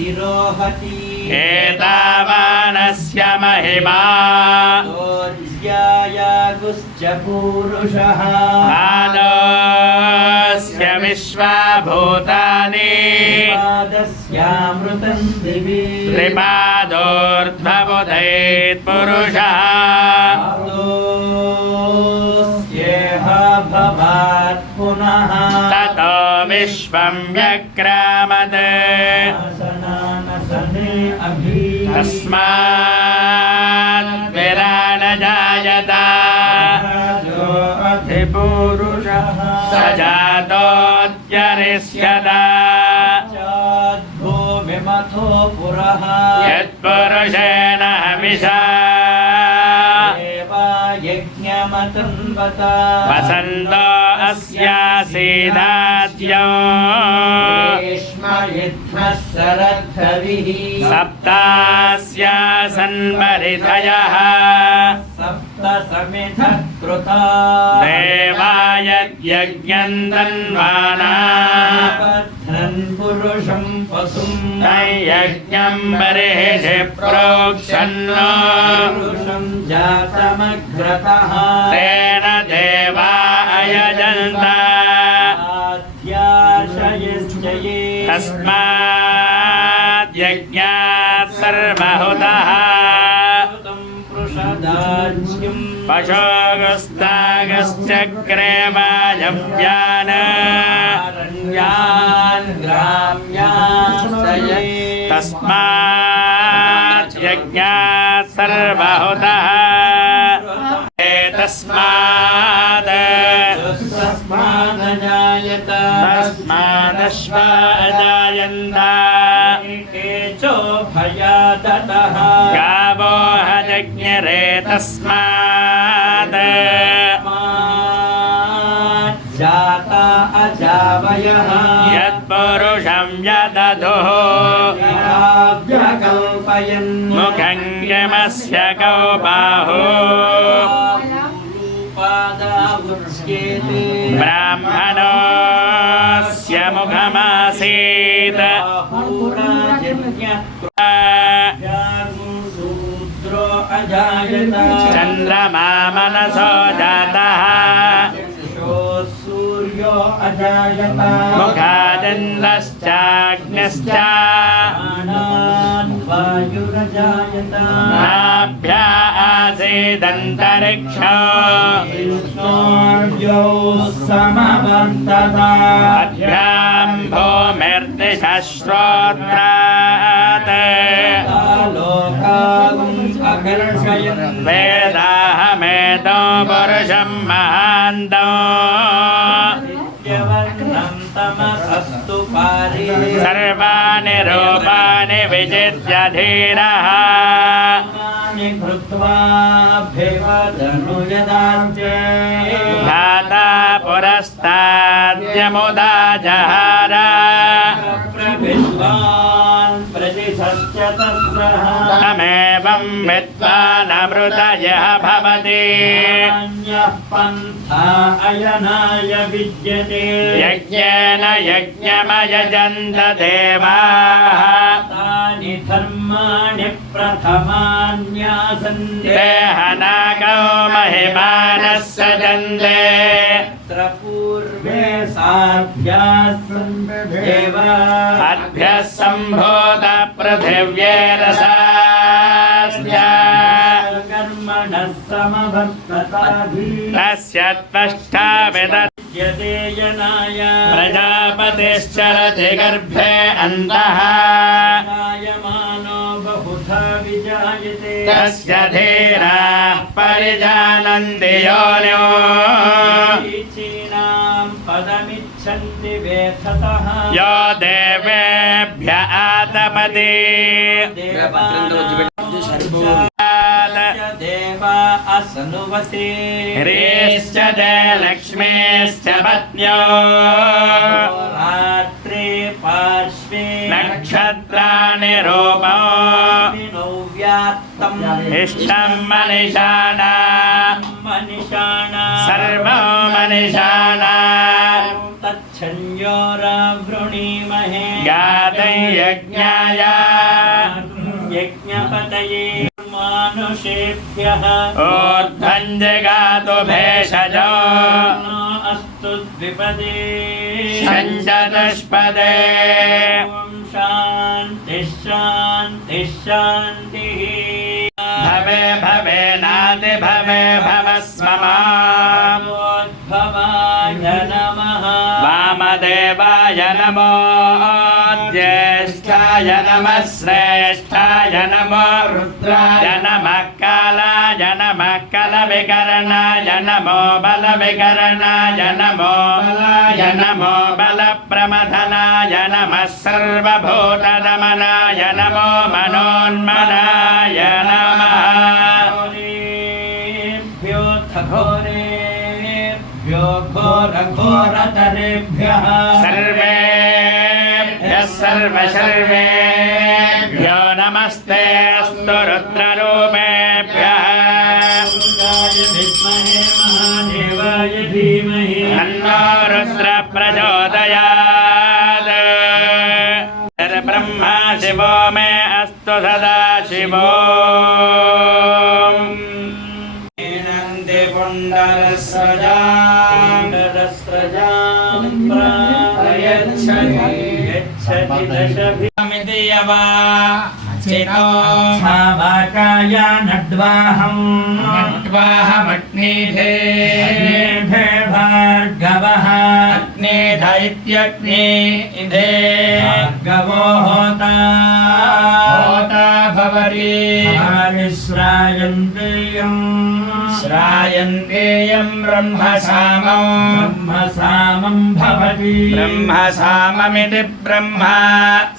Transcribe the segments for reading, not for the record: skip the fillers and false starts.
तिरोहति एतावानस्य महिमा ज्यायागुश्च पूरुषः पादस्य विश्वभूतानि पादस्यामृतं दिवि त्रिपादोर्ध्वमुदैत्पुरुषः पादोऽस्येह भवात् पुनः ततो विश्वं व्यक्रामत् तस्मात् विराड जायत स जातोऽत्यरिष्यत भूमिमथो पुरः यत्पुरुषेण हविषा यज्ञमतन्वत वसन्तो अस्यासीदाद्यो सप्तास्यासन्मरिधयः सप्त समिधः कृता देवायज्ञं तन्वाना पुरुषं पशुं यज्ञं बर्हिषि प्रोक्षन्नो पुरुषं जातमग्रतः तेन देवा अयजन्त तस्मात् यज्ञात् सर्वहुतः पशोगस्तागश्चक्रे वायव्यान् तस्मात् यज्ञात् सर्वहुतः तस्मादश्व अजायन्त गावो हजज्ञरे तस्मात् जाता अजावयः यत्पुरुषं यदधुः मुखं यमस्य कौ बाहु ब्राह्मणस्य मुखमासीत् चन्द्रमा मनसो जातः सूर्यो अजायत मुखादिन्द्रश्चाग्निश्च वायुरजायत नाभ्या आसीदन्तरिक्षो विष्णोर्यो समवर्तत अभ्यां भूमिर्दिशः श्रोत्रात् वेदाहमेतो पुरुषं महान्तो सर्वाणि रूपाणि विजित्य धीरः धाता पुरस्ताद्यमुदा जहार तमेवं विद्वानमृत यः भवति अयनाय विद्यते यज्ञेन यज्ञमयजन्त देवाः तानि धर्माणि प्रथमान्यासन्ते देहनागो महिमानः सजन्ते पूर्वे साभ्यासन्देव अभ्यः सम्भूत पृथिव्येरसास्य कर्मणः समवर्तताधि तस्य त्वष्टा यदेयनाय प्रजापतिश्चरति गर्भे अन्तः जायमानो बहुधा विजायते तस्य धीराः परिजानन्ति योनिं पदमिच्छन्ति वेधसः यो देवेभ्य आतपति देवा असनुवसे ह्रीश्च ते लक्ष्मीश्च पत्न्यो रात्रे पार्श्वे नक्षत्राणि रूपो व्याप्तम् इष्टं मनिषाणा सर्वो मनिषाणा तच्छन्योरावृणीमहे गातं यज्ञाय यज्ञपतये मानुषेभ्यः ऊर्ध्वं जगातु भेषजो अस्तु द्विपदे षञ्चतुष्पदे ॐ शान्तिः शान्तिः शान्तिः भवे भवे नाति भवे भवस्ममा भवाय नमः वामदेवाय नमो ज्येष्ठाय नमः श्रेष्ठाय नमो रुद्राय नमः कालाय नमः कलविकरणाय नमो बलविकरणाय नमो बलाय नमो बलप्रमथनाय नमः सर्वभूतदमनाय नमो मनोन्मनाय नमः घोरेभ्यो घोरघोरतरेभ्यः सर्वेभ्यः सर्वेभ्यो नमस्ते अस्तु रुद्ररूपेभ्यः विद्महे महादेवाय धीमहि तन्नो रुद्र प्रचोदयात् ब्रह्मा शिवो मे अस्तु सदा शिवो यच्छति दशभिमिति वाकाय नड्वाहमग्निधे भार्गवः अग्ने दैत्यग्ने इधे भार्गवो होता भवति श्रायन्तेयं ब्रह्मसामं भवति ब्रह्मसाममिति ब्रह्मा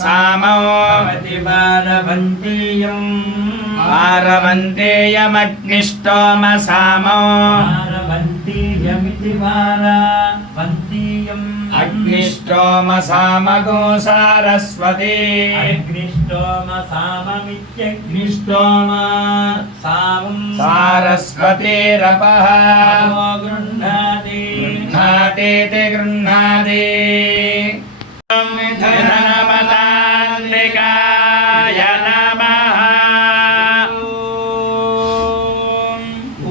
सामो भवति वारवन्तेयमग्निष्टोमसामो वारवन्तीयमिति वारवन्तीयम् अग्निष्टोमसामगो सारस्वती अग्निष्टोमसाममित्यग्निष्टोम सामं सारस्वतीरपः गृह्णाति गृह्णाति धनमतान्निकाय नमः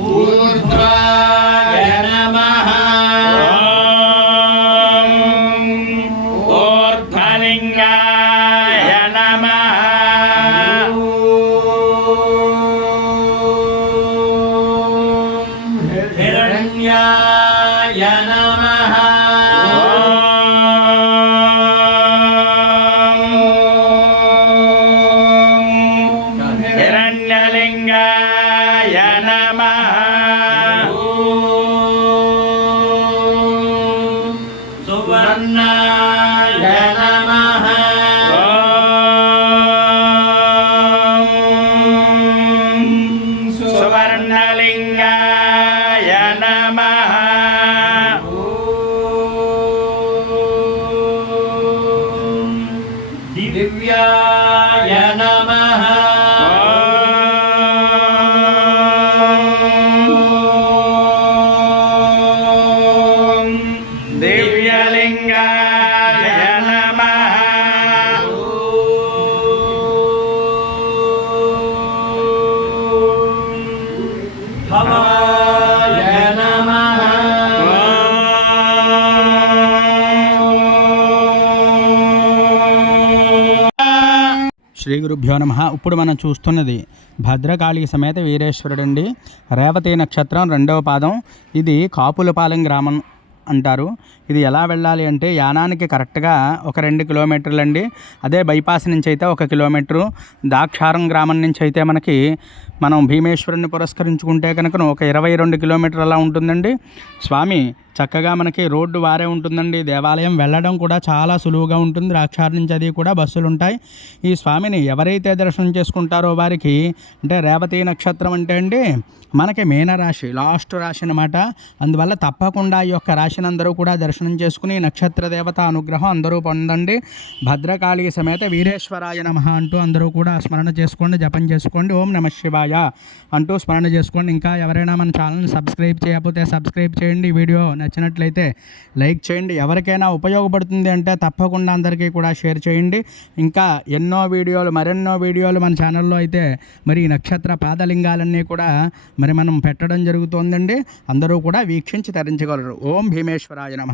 ऊर्ध्वाय नमः ऊर्ध्वलिङ्गाय नमः हिरण्याय नमः हिरण्यलिङ्गाय नमः सुवर्णाय नमः सुवर्णलिङ्गाय नमः दिव्याय नमः दिव्यलिङ्गाय नमः भवाय नमः శ్రీ గురుభ్యో నమః. ఇప్పుడు మనం చూస్తున్నది భద్రకాళి సమేత వీరేశ్వరుడు అండి. రేవతి నక్షత్రం 2వ పాదం. ఇది కాపులపాలెం గ్రామం అంటారు. ఇది ఎలా వెళ్ళాలి అంటే యానానికి కరెక్ట్గా ఒక 2 కిలోమీటర్లు అండి. అదే బైపాస్ నుంచి అయితే 1 కిలోమీటరు. దాక్షారం గ్రామం నుంచి అయితే మనకి మనం భీమేశ్వరుని పురస్కరించుకుంటే కనుక ఒక 22 కిలోమీటర్లు అలా ఉంటుందండి. స్వామి చక్కగా మనకి రోడ్డు వారే ఉంటుందండి. దేవాలయం వెళ్ళడం కూడా చాలా సులువుగా ఉంటుంది. ద్రాక్షారం నుంచి అది కూడా బస్సులు ఉంటాయి. ఈ స్వామిని ఎవరైతే దర్శనం చేసుకుంటారో వారికి అంటే రేవతి నక్షత్రం అంటే అండి మనకి మీనరాశి లాస్ట్ రాశి అనమాట. అందువల్ల తప్పకుండా ఈ యొక్క రాశిని అందరూ కూడా దర్శనం చేసుకుని నక్షత్ర దేవత అనుగ్రహం అందరూ పొందండి. భద్రకాళి సమేత వీరేశ్వరాయ నమః అంటూ అందరూ కూడా స్మరణ చేసుకోండి, జపం చేసుకోండి. ఓం నమః శివాయ అంటూ స్మరణ చేసుకోండి. ఇంకా ఎవరైనా మన ఛానల్ని సబ్స్క్రైబ్ చేయకపోతే సబ్స్క్రైబ్ చేయండి. వీడియో నచ్చినట్లయితే లైక్ చేయండి. ఎవరికైనా ఉపయోగపడుతుంది అంటే తప్పకుండా అందరికీ కూడా షేర్ చేయండి. ఇంకా మరెన్నో వీడియోలు మన ఛానల్లో అయితే మరి ఈ నక్షత్ర పాదలింగాలన్నీ కూడా మరి మనం పెట్టడం జరుగుతోందండి. అందరూ కూడా వీక్షించి తరించగలరు. ఓం భీమేశ్వరాయ నమః.